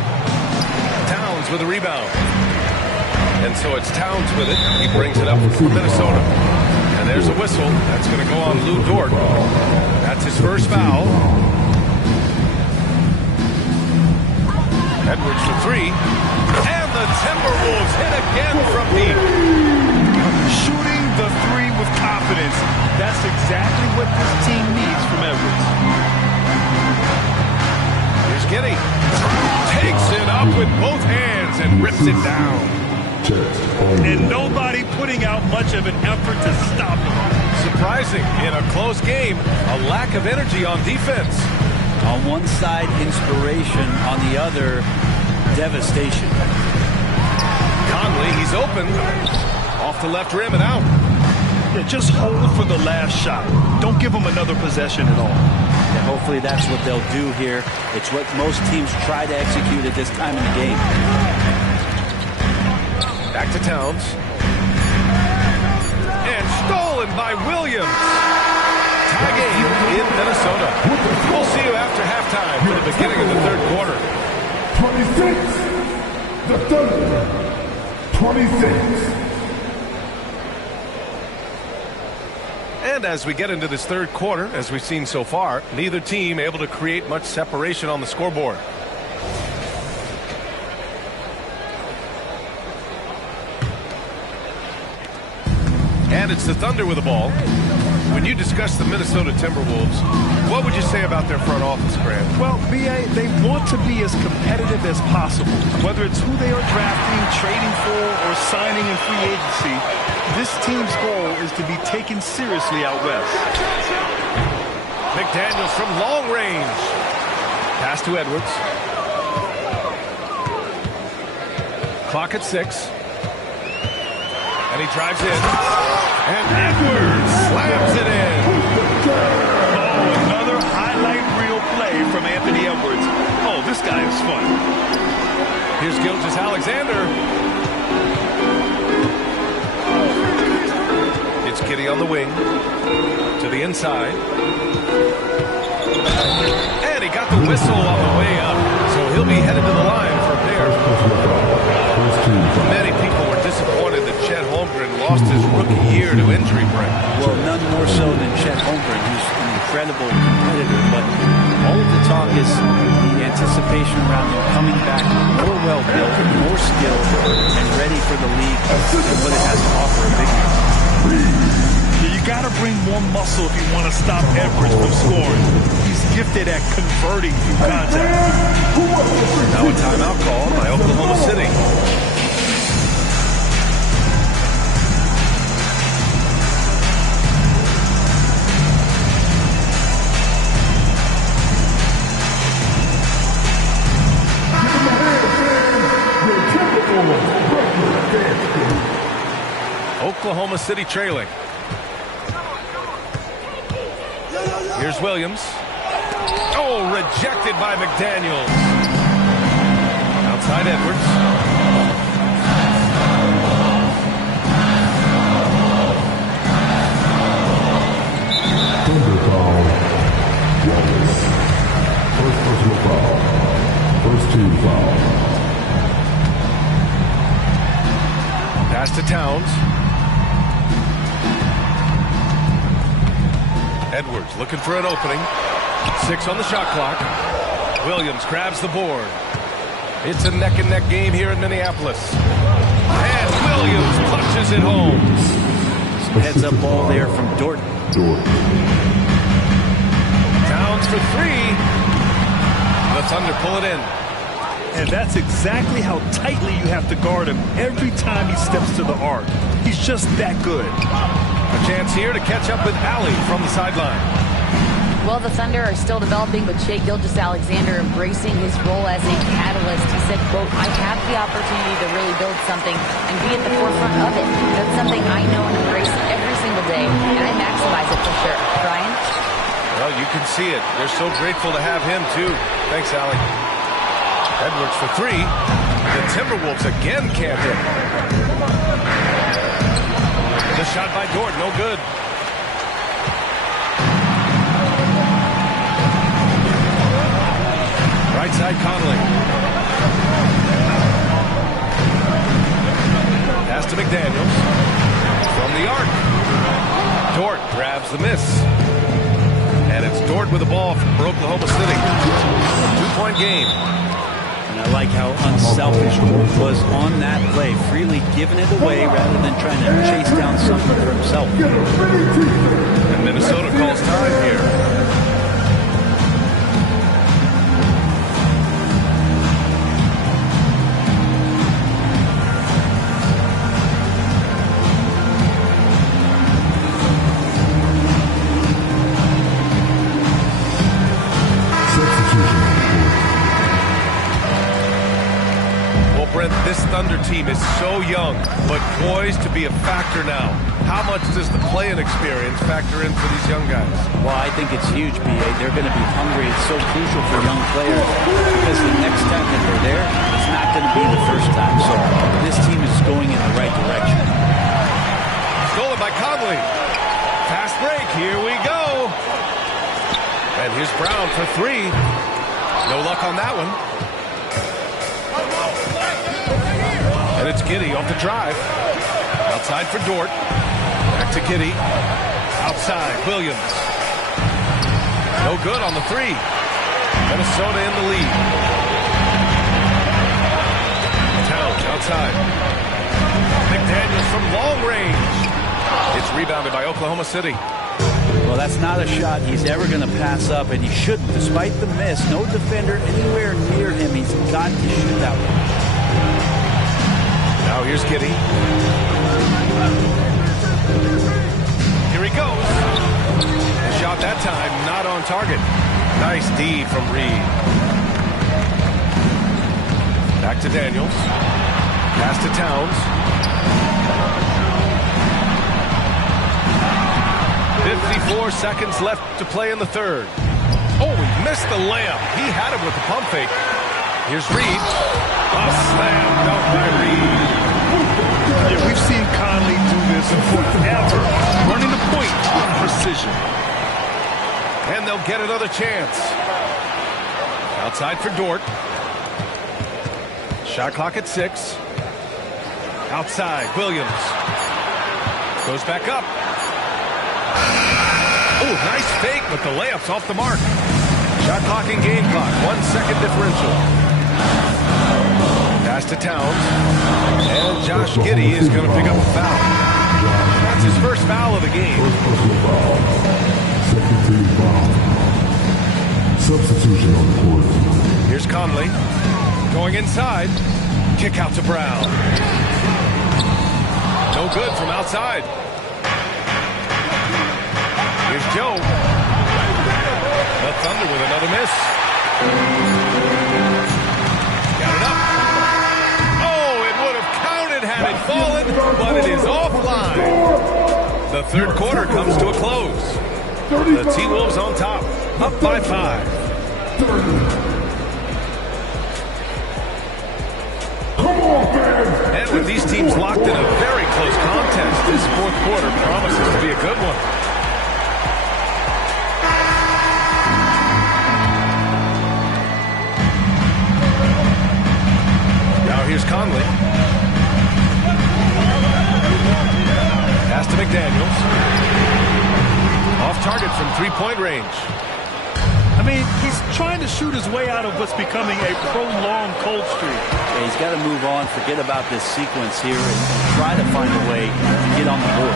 Towns with a rebound. And so it's Towns with it. He brings it up for Minnesota. And there's a whistle. That's going to go on Lou Dort. That's his first foul. Edwards for 3. And the Timberwolves hit again from deep. Shooting the 3 with confidence. That's exactly what this team needs from Edwards. Here's Giddey. Takes it up with both hands and rips it down. And nobody putting out much of an effort to stop him. Surprising in a close game, a lack of energy on defense. On one side, inspiration. On the other, devastation. Conley, he's open. Off the left rim and out. Yeah, just hold for the last shot. Don't give him another possession at all. Yeah, hopefully that's what they'll do here. It's what most teams try to execute at this time in the game. Back to Towns. And stolen by Williams. Tie game in Minnesota. We'll see you after halftime for the beginning of the third quarter. 26. The Thunder. 26. And as we get into this third quarter, as we've seen so far, neither team able to create much separation on the scoreboard. And it's the Thunder with the ball. When you discuss the Minnesota Timberwolves, what would you say about their front office, Grant? Well, B.A., they want to be as competitive as possible. Whether it's who they are drafting, trading for, or signing in free agency, this team's goal is to be taken seriously out west. McDaniels from long range. Pass to Edwards. Clock at 6. And he drives in. And Edwards slams it in. Oh, another highlight reel play from Anthony Edwards. Oh, this guy is fun. Here's Gilgeous-Alexander. It's Giddey on the wing. To the inside. And he got the whistle on the way up. So he'll be headed to the line for a pair. Many people were disappointed that Chet Holmgren lost his rookie year to injury, Brent. Well, none more so than Chet Holmgren, who's an incredible competitor, but all of the talk is the anticipation around him coming back more well-built, more skilled, and ready for the league and what it has to offer a big man. You got to bring more muscle if you want to stop Edwards from scoring. He's gifted at converting through contact. Now a timeout call by Oklahoma City. Oklahoma City trailing. Here's Williams. Oh, rejected by McDaniels. Outside Edwards. Team foul. Pass to Towns. Edwards looking for an opening. 6 on the shot clock. Williams grabs the board. It's a neck-and-neck game here in Minneapolis. And Williams punches it home. Heads-up ball there from Dort. Towns for 3. The Thunder pull it in. And that's exactly how tightly you have to guard him every time he steps to the arc. He's just that good. A chance here to catch up with Allie from the sideline. Well, the Thunder are still developing with Shai Gilgeous-Alexander embracing his role as a catalyst. He said, quote, I have the opportunity to really build something and be at the forefront of it. That's something I know and embrace every single day, and I maximize it for sure. Brian? Well, you can see it. They're so grateful to have him, too. Thanks, Allie. Edwards for 3. The Timberwolves again can't hit. The shot by Dort, no good. Right side, Conley. Pass to McDaniels. From the arc. Dort grabs the miss. And it's Dort with the ball for Oklahoma City. 2-point game. And I like how unselfish Dort was on that play, freely giving it away rather than trying to chase down something for himself. And Minnesota calls time here. This Thunder team is so young, but poised to be a factor now. How much does the play-in experience factor in for these young guys? Well, I think it's huge, B.A. They're going to be hungry. It's so crucial for young players because the next time that they're there, it's not going to be the first time. So this team is going in the right direction. Stolen by Conley. Fast break. Here we go. And here's Brown for 3. No luck on that one. And it's Giddey off the drive. Outside for Dort. Back to Giddey. Outside, Williams. No good on the 3. Minnesota in the lead. Towns outside. McDaniels from long range. It's rebounded by Oklahoma City. Well, that's not a shot he's ever going to pass up, and he shouldn't. Despite the miss, no defender anywhere near him. He's got to shoot that one. Now here's Giddey. Here he goes. The shot that time, not on target. Nice D from Reed. Back to Daniels. Pass to Towns. 54 seconds left to play in the third. Oh, he missed the layup. He had him with the pump fake. Here's Reed. A slam dunk by Reed. Yeah, we've seen Conley do this forever, running the point with precision. And they'll get another chance. Outside for Dort. Shot clock at 6. Outside, Williams. Goes back up. Oh, nice fake, but the layup's off the mark. Shot clock and game clock, 1 second differential. Pass to Towns. And Josh Giddey is going to pick up a foul. That's his first foul of the game. Second team foul. Substitution on the court. Here's Conley. Going inside. Kick out to Brown. No good from outside. Here's Joe. The Thunder with another miss. Got it up. Oh, it would have counted had it fallen, but it is offline. The third quarter comes to a close. The T-Wolves on top, up by 5. And with these teams locked in a very close contest, this fourth quarter promises to be a good one. Conley. Pass to McDaniels. Off target from three-point range. I mean, he's trying to shoot his way out of what's becoming a prolonged cold streak. Yeah, he's got to move on, forget about this sequence here, and try to find a way to get on the board.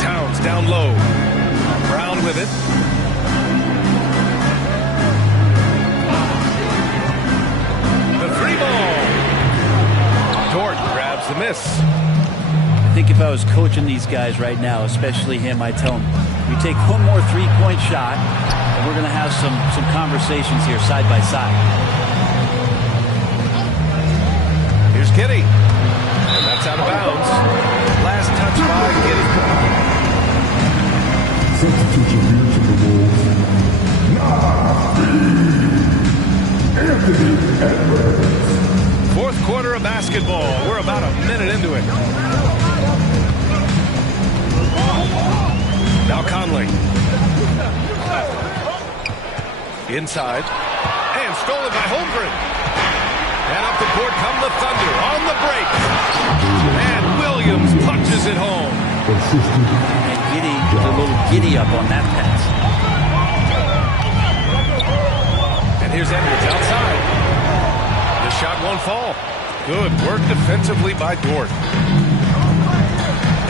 Towns down low. Brown with it. The three ball. Dort grabs the miss. I think if I was coaching these guys right now, especially him, I'd tell him, you take one more three-point shot, and we're going to have some conversations here side by side. Here's Giddey. And that's out of bounds. Last touch by Giddey. Substitution here to the Wolves. Anthony Edwards. Fourth quarter of basketball. We're about a minute into it. Now Conley. Inside. And stolen by Holmgren. And up the court come the Thunder on the break. And Williams punches it home. And Giddey with a little giddy up on that pass. And here's Edwards outside. The shot won't fall. Good work defensively by Dort.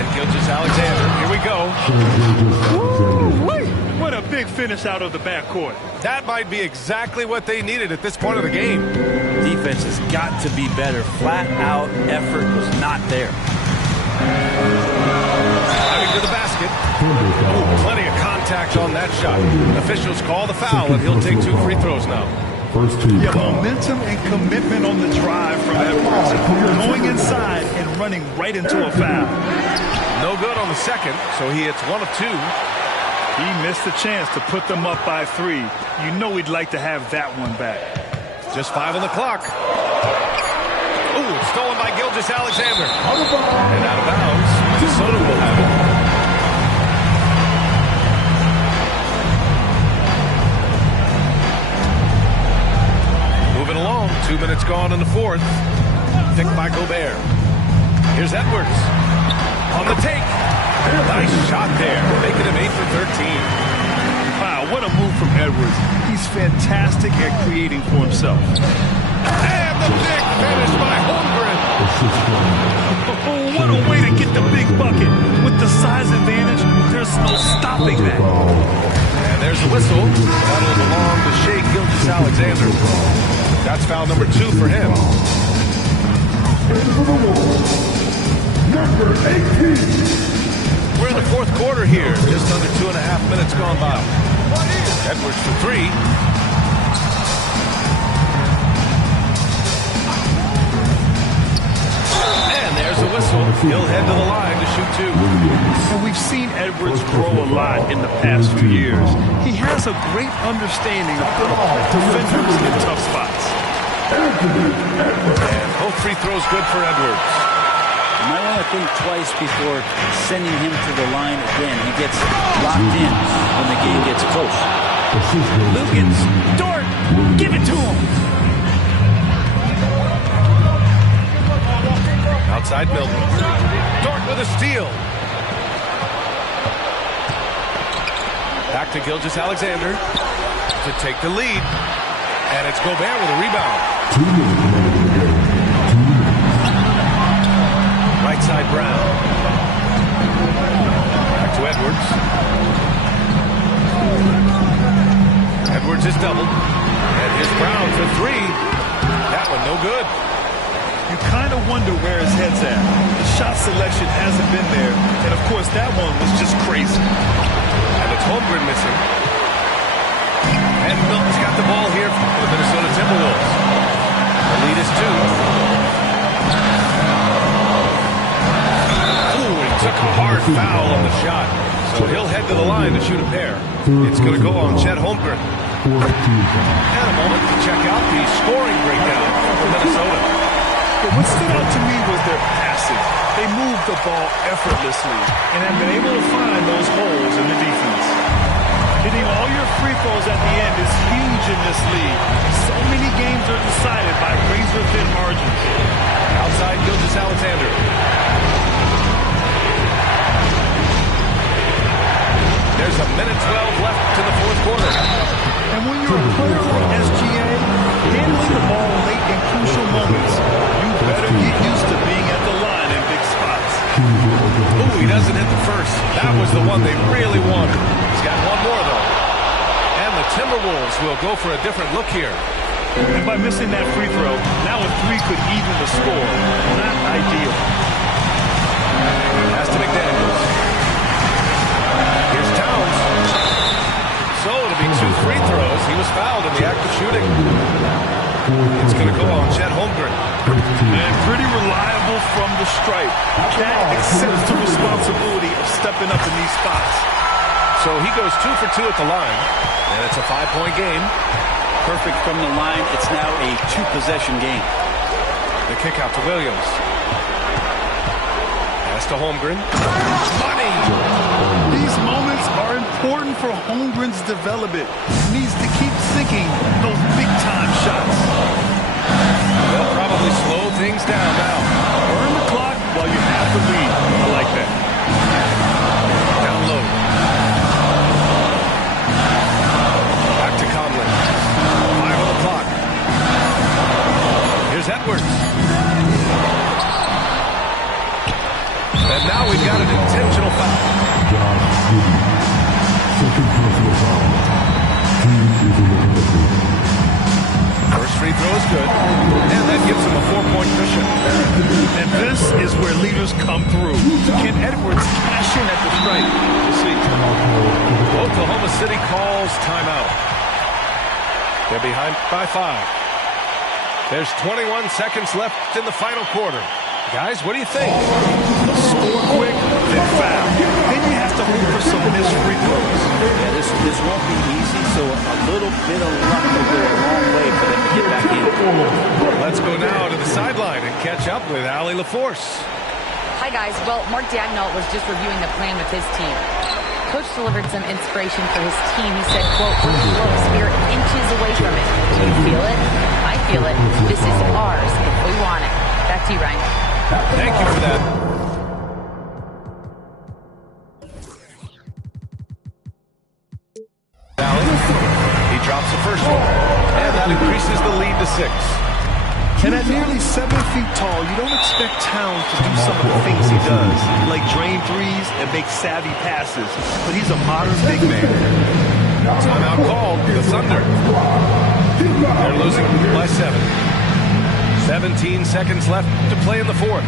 And Gilgeous-Alexander. Here we go. Woo-wee! What a big finish out of the backcourt. That might be exactly what they needed at this point of the game. Defense has got to be better. Flat out effort was not there. Driving to the basket. Oh, plenty of contact on that shot. Officials call the foul, and he'll take 2 free throws now. Yeah, momentum and commitment on the drive from Edwards. Going inside and running right into a foul. No good on the second, so he hits 1 of 2. He missed the chance to put them up by 3. You know he'd like to have that one back. Just 5 on the clock. Ooh, it's stolen by Gilgeous-Alexander. And out of bounds. Minnesota will have it. Moving along. 2 minutes gone in the fourth. Picked by Gobert. Here's Edwards. On the take. Nice shot there. Making him 8 for 13. Wow, what a move from Edwards. He's fantastic at creating for himself. And the big finish by Holmgren. Oh, what a way to get the big bucket. With the size advantage, there's no stopping that. And there's the whistle. That'll belong to Shai Gilgeous-Alexander. That's foul number 2 for him. Number 18. We're in the fourth quarter here. Just under 2.5 minutes gone by. Edwards for 3. And there's the whistle. He'll head to the line to shoot 2. And we've seen Edwards grow a lot in the past few years. He has a great understanding of defenders in tough spots. And both free throws good for Edwards. You might want to think twice before sending him to the line again. He gets locked in when the game gets close. Lukens, Dort, give it to him. Outside Milton. Dort with a steal. Back to Gilgeous-Alexander to take the lead. And it's Gobert with a rebound. Right side Brown. Back to Edwards. Edwards is doubled. And here's Brown for 3. That one no good. You kind of wonder where his head's at. The shot selection hasn't been there. And, of course, that one was just crazy. And it's Holmgren missing. And Milton's got the ball here for the Minnesota Timberwolves. The lead is 2. Ooh, he took a hard foul on the shot. So he'll head to the line to shoot a pair. It's going to go on Chet Holmgren. And a moment to check out the scoring breakdown for Minnesota. But what stood out to me was their passing. They moved the ball effortlessly and have been able to find those holes in the defense. Hitting all your free throws at the end is huge in this league. So many games are decided by razor-thin margins. Outside Gilgeous-Alexander. There's a minute 12 left in the fourth quarter. And when you're a player like SGA, handling the ball late in crucial moments, you better get used to being at the line in big spots. Ooh, he doesn't hit the first. That was the one they really wanted. He's got one more, though. And the Timberwolves will go for a different look here. And by missing that free throw, now a three could even the score. Not ideal. Pass to McDaniels. Here's Towns. So it'll be 2 free throws. He was fouled in the act of shooting. It's going to go on Chet Holmgren. And pretty reliable from the stripe. Cat accepts the responsibility of stepping up in these spots. So he goes 2 for 2 at the line, and it's a 5-point game. Perfect from the line. It's now a 2-possession game. The kick out to Williams. Pass to Holmgren. Money! These moments are important for Holmgren's development. He needs to keep sinking those big-time shots. They'll probably slow things down now. Burn the clock while you have the lead. I like that. Down low. Back to Conley. 5 on the clock. Here's Edwards. And now we've got an intentional foul. First free throw is good. And that gives him a 4-point cushion. And this is where leaders come through. Can Edwards cash in at the stripe? We'll see. Oklahoma City calls timeout. They're behind by 5. There's 21 seconds left in the final quarter. Guys, what do you think? Score quick, then foul. Then you have to hope for some missed free throws. Yeah, this won't be easy, so a little bit of luck will go a long way for them to get back in. Let's go now to the sideline and catch up with Allie LaForce. Hi, guys. Well, Mark Daigneault was just reviewing the plan with his team. Coach delivered some inspiration for his team. He said, quote, "We're close. We are inches away from it. Do you feel it? I feel it. This is ours if we want it." Back to you, Ryan. Thank you for that. Allen, he drops the first one, and that increases the lead to 6. And at nearly 7 feet tall, you don't expect Towns to do some of the things he does, like drain threes and make savvy passes. But he's a modern big man. Timeout called. The Thunder. They're losing by 7. 17 seconds left to play in the fourth.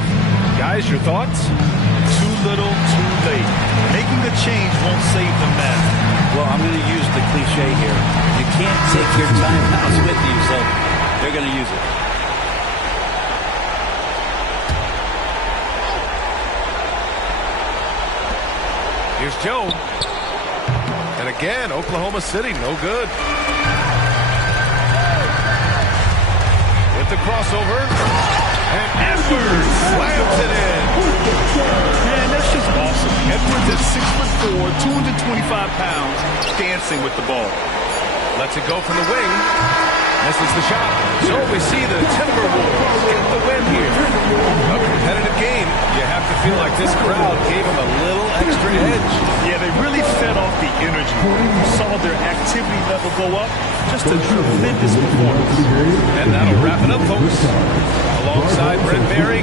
Guys, your thoughts? Too little, too late. Making the change won't save the match. Well, I'm going to use the cliche here. You can't take your timeouts with you, so they're going to use it. Here's Joe. And again, Oklahoma City, no good. With the crossover. And Edwards slams it in. Man, that's just awesome. Edwards at 6'4", 225 pounds, dancing with the ball. Lets it go from the wing. Misses the shot. So we see the Timberwolves get the win here. A competitive game. You have to feel like this crowd gave them a little extra edge. Yeah, they really fed off the energy. You saw their activity level go up. Just a tremendous performance. And that'll wrap it up, folks. Alongside Brent Barry.